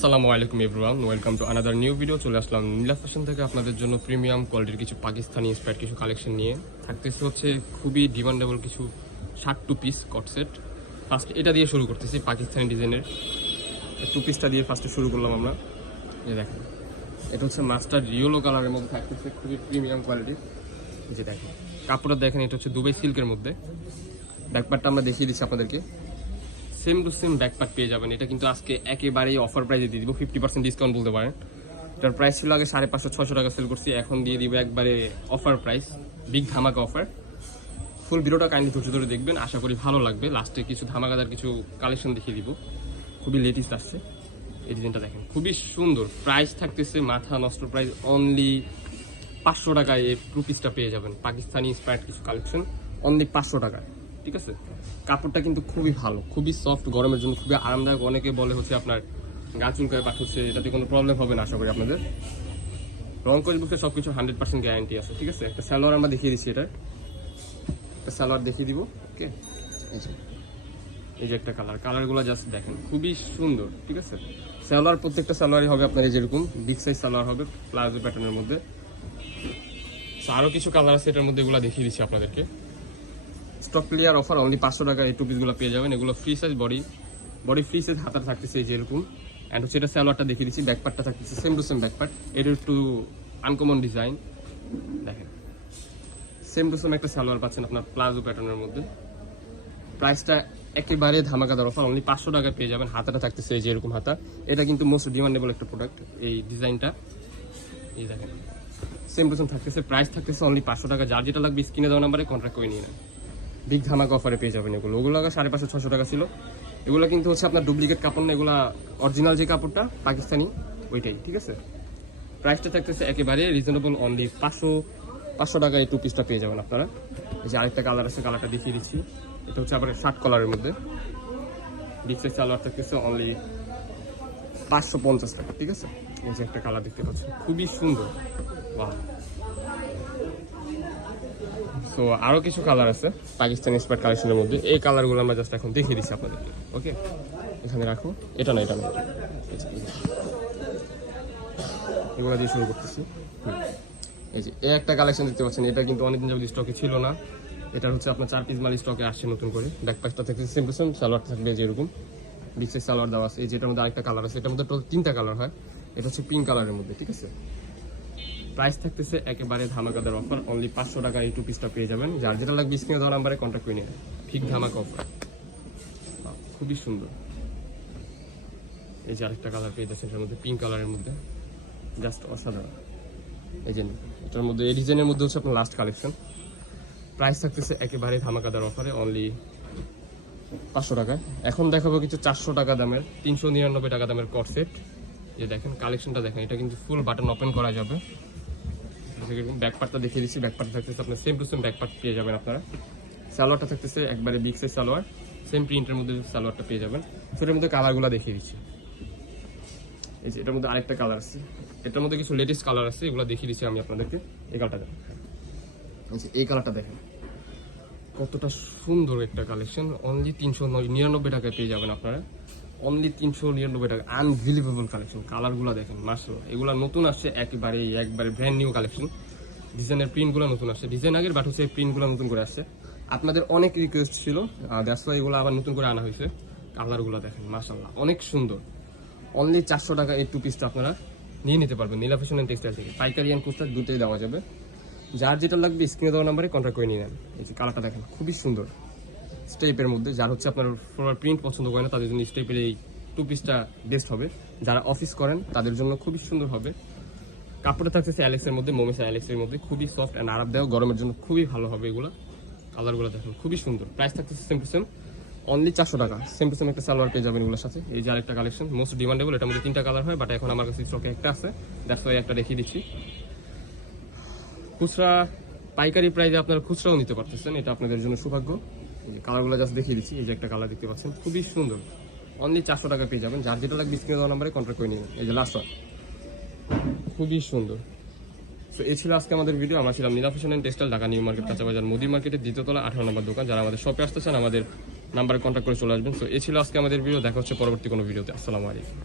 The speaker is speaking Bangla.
আসসালামু আলাইকুম everyone welcome to another new video চলে আসলাম নীলা ফ্যাশন থেকে আপনাদের জন্য প্রিমিয়াম কোয়ালিটির কিছু পাকিস্তানি ইন্সপায়ার্ড কিছু কালেকশন নিয়ে। থাকতেছে হচ্ছে খুবই ডিমান্ডেবল কিছু shirt two piece coat set first এটা দিয়ে শুরু করতেছি পাকিস্তানি ডিজাইনের টু পিসটা দিয়ে ফার্স্টে শুরু করলাম আমরা। এই দেখেন, এটা হচ্ছে মাস্টার রিওলো কালারের মধ্যে থাকতেছে, খুবই প্রিমিয়াম কোয়ালিটির যে দেখেন, কাপড়টা দেখেন, এটা হচ্ছে দুবাই সিল্কের মধ্যে। ব্যাকপারটা আমরা দেখিয়ে দিচ্ছি আপনাদেরকে। সেম টু সেম ব্যাকপ্যাক পেয়ে যাবেন। এটা কিন্তু আজকে একেবারেই অফার প্রাইসে দিয়ে দিব। ফিফটি পার্সেন্ট ডিসকাউন্ট বলতে পারেন। এটার প্রাইস ছিল আগে সাড়ে পাঁচশো ছশো টাকা সেল করছি। এখন দিয়ে দিব একবারে অফার প্রাইস বিগ ধামাকা অফার ফুল ভিডিওটা কাইন্ডলি ধৈর্য ধরে দেখবেন। আশা করি ভালো লাগবে। লাস্টে কিছু ধামাকাদার কিছু কালেকশন দেখিয়ে দিব। খুবই লেটেস্ট আসছে। এই ডিজাইনটা দেখেন। খুবই সুন্দর। প্রাইস থাকতেছে মাথা নষ্ট প্রাইস অনলি পাঁচশো টাকায় এই পেয়ে যাবেন। পাকিস্তানি ইন্সপায়ার্ড কিছু কালেকশন অনলি পাঁচশো টাকায়। ঠিক আছে? কাপড়টা কিন্তু খুবই ভালো খুবই সফট গরমের জন্য খুবই আরামদায়ক। অনেকে বলে হচ্ছে আপনার গা চুলকায় পাঠাচ্ছে এটাতে কোনো প্রবলেম হবে না আশা করি আপনাদের। রং করে বুকে সব কিছু হান্ড্রেড পার্সেন্ট গ্যারান্টি আছে ঠিক আছে? একটা স্যালোয়ার আমরা দেখিয়ে দিচ্ছি এটা। একটা স্যালোয়ার দেখিয়ে দিব ওকে? এই যে। একটা কালার কালারগুলো জাস্ট দেখেন খুবই সুন্দর ঠিক আছে? সালোয়ার প্রত্যেকটা সালোয়ারই হবে আপনার এই যেরকম বিগ সাইজ সালোয়ার হবে প্লাজো প্যাটার্নের মধ্যে। আরও কিছু কালার আছে এটার মধ্যে এগুলো দেখিয়ে দিচ্ছি আপনাদেরকে। স্টক ক্লিয়ার অফার অনলি পাঁচশো টাকা এই টু পিসগুলো পেয়ে যাবেন। এগুলো free size body body free size হাতার থাকতেছে এই যে এরকম। অ্যান্ড হচ্ছে এটা সালোয়ারটা দেখিয়ে দিচ্ছি ব্যাকপার্টটা থাকতেছে সেম টু সেম ব্যাকপার্ট এটা একটু আনকমন ডিজাইন দেখেন সেম টু সেম একটা সালোয়ার পাচ্ছেন আপনার প্লাজো প্যাটার্নের মধ্যে। প্রাইসটা একেবারে ধামাকাদার অফার অনলি পাঁচশো টাকা পেয়ে যাবেন। হাতাটা থাকতেছে এই যে এরকম হাতা। এটা কিন্তু মোস্ট ডিমান্ডেবল একটা প্রোডাক্ট এই ডিজাইনটা এই দেখেন সেম টু সেম থাকতেছে প্রাইস থাকতেছে অনলি পাঁচশো টাকা। যার যেটা লাগবে স্ক্রিনে দেওয়া নাম্বারে কন্ট্যাক্ট করে নিয়ে নেন। বিগ ধামাকা অফারে পেয়ে যাবেন এগুলো। ওগুলো সাড়ে পাঁচশো, ছশো টাকা ছিল। এগুলো কিন্তু হচ্ছে আপনার ডুপ্লিকেট কাপড় না, এগুলো অরিজিনাল যে কাপড়টা, পাকিস্তানি, ওইটাই, ঠিক আছে? প্রাইসটা থাকতেছে একেবারে রিজনেবল অনলি পাঁচশো পাঁচশো টাকায় টু পিসটা পেয়ে যাবেন আপনারা। এই যে আরেকটা কালার আছে কালারটা দেখিয়ে দিচ্ছি। এটা হচ্ছে আবার শার্ট কালারের মধ্যে। ডিক্সের সালোয়ার থাকতেছে অনলি পাঁচশো পঞ্চাশ টাকা, ঠিক আছে? এই যে একটা কালার দেখতে পাচ্ছেন, খুবই সুন্দর। বাহ! সো আরও কিছু কালার আছে পাকিস্তানি স্পার্ট কালেকশনের মধ্যে। এই কালারগুলো আমরা জাস্ট এখন দেখিয়ে দিচ্ছি আপনাদেরকে ওকে এখানে রাখো। এটা না এটা না। এগুলো দিয়ে শুরু করতেছি। এই যে, এই একটা কালেকশন দেখতে পাচ্ছেন, এটা কিন্তু অনেকদিন যাবত স্টকে ছিল না। এটা হচ্ছে আপনার চার পিস মাল স্টকে আসছে নতুন করে। ব্যাকপ্যাকটা থেকে সেম টু সেম সালোয়ারটা থাকবে যেরকম। বিচের সালোয়ার দেওয়া আছে, এই যেটার মধ্যে আরেকটা কালার আছে, এটার মধ্যে টোটাল তিনটা কালার হয়। এটা হচ্ছে পিঙ্ক কালারের মধ্যে, ঠিক আছে? প্রাইস থাকতেছে একেবারে ধামাকাদার অফার অনলি পাঁচশো টাকা এই টু পিসটা পেয়ে যাবেন। যার যেটা লাগবে স্ক্রিনে দেওয়া নাম্বারে কন্ট্যাক্ট করে নিয়ে ঠিক ধামাকা অফার খুবই সুন্দর। এই যে আরেকটা কালার পেয়ে যাচ্ছে এটার মধ্যে পিঙ্ক কালারের মধ্যে। জাস্ট অসাধারণ। এই যে এটার মধ্যে, এই ডিজাইনের মধ্যে হচ্ছে আপনার লাস্ট কালেকশন প্রাইস থাকতেছে একেবারে ধামাকাদার অফারে অনলি পাঁচশো টাকায়। এখন দেখাবো কিছু চারশো টাকা দামের, তিনশো নিরানব্বই টাকা দামের কট সেট যে দেখেন কালেকশনটা দেখেন, এটা কিন্তু ফুল বাটন ওপেন করা যাবে। ব্যাক পার্টটা দেখিয়ে দিচ্ছি। ব্যাক পার্টটা থাকতেছে আপনার same to same back part পেয়ে যাবেন আপনারা। সালোয়ারটা থাকতেছে একবারে বিগ সাইজ সালোয়ার। সেম প্রিন্টের মধ্যে সালোয়ারটা পেয়ে যাবেন। সেটার মধ্যে কালারগুলো দেখিয়ে দিচ্ছি। এই যে, এটার মধ্যে আরেকটা কালার আছে। এটার মধ্যে কিছু লেটেস্ট কালার আছে, এগুলো দেখিয়ে দিচ্ছি আমি আপনাদেরকে। এই কালারটা দেখেন। এই এই কালারটা দেখেন। কতটা সুন্দর একটা কালেকশন অনলি তিনশো নিরানব্বই টাকায় পেয়ে যাবেন আপনারা। অনলি তিনশো নিরানব্বই টাকা আনবিলিভেবল কালেকশন কালারগুলো দেখেন মাসো এগুলো নতুন আসছে একেবারে, একবারে ব্র্যান্ড নিউ কালেকশন ডিজাইনের প্রিন্টগুলো নতুন আসছে। ডিজাইন আগের বাট হচ্ছে প্রিন্টগুলো নতুন করে আসছে। আপনাদের অনেক রিকোয়েস্ট ছিল ওয়াই এগুলো আবার নতুন করে আনা হয়েছে। কালারগুলো দেখেন মাসাল্লাহ অনেক সুন্দর। অনলি চারশো টাকা এই টু পিসটা আপনারা নিয়ে নিতে পারবেন, নীলা ফ্যাশন অ্যান্ড টেক্সটাইল থেকে। পাইকারি অ্যান্ড কুস্টার দুটোই দেওয়া যাবে। যার যেটা লাগবে স্ক্রিনে দেওয়া নাম্বারে কন্ট্যাক্ট করে নিয়ে নেন। এই যে কালারটা দেখেন, খুবই সুন্দর। স্টেপের মধ্যে, যার হচ্ছে আপনার ফ্লোরার প্রিন্ট পছন্দ করে না, তাদের জন্য স্টেপের এই টু পিসটা বেস্ট হবে। যারা অফিস করেন, তাদের জন্য খুবই সুন্দর হবে। কাপড়টা থাকতেছে অ্যালেক্সের মধ্যে মোমেসা অ্যালেক্সের মধ্যে, খুবই সফট অ্যান্ড আরামদায়ক গরমের জন্য খুবই ভালো হবে এগুলো। কালারগুলো দেখুন, খুবই সুন্দর। প্রাইস থাকতেছে সেম টু সেম অনলি চারশো টাকা। সেম টু সেম একটা সালোয়ার পেয়ে যাবেন এগুলোর সাথে। এই যে আরেকটা কালেকশন মোস্ট ডিমান্ডেবল এটার মধ্যে তিনটা কালার হয় বাট এখন আমার কাছে স্টকে একটা আছে। দ্যাটস ওয়াই একটা দেখিয়ে দিচ্ছি। খুচরা পাইকারি প্রাইসে আপনারা খুচরাও নিতে পারতেছেন, এটা আপনাদের জন্য সৌভাগ্য। কালারগুলো জাস্ট দেখিয়ে দিচ্ছি, এই যে একটা কালার দেখতে পাচ্ছেন, খুবই সুন্দর। অনলি চারশো টাকা পেয়ে যাবেন। যার যেটা লাগবে স্ক্রিনে দেওয়া নাম্বারে কন্ট্যাক্ট করে নেবেন। এই যে লাস্ট ওয়ান খুবই সুন্দর। তো এই ছিল আজকে আমাদের ভিডিও আমরা ছিলাম Nila fashion and textile Dhaka New Market, কাঁচা বাজার, মোদি মার্কেটের দ্বিতীয়তলা আঠারো নম্বর দোকান। যারা আমাদের শপে আসতে চান, আমাদের নাম্বারে কন্ট্যাক্ট করে চলে আসবেন। তো এই ছিল আজকে আমাদের ভিডিও দেখা হচ্ছে পরবর্তী কোনো ভিডিওতে আসসালামু আলাইকুম।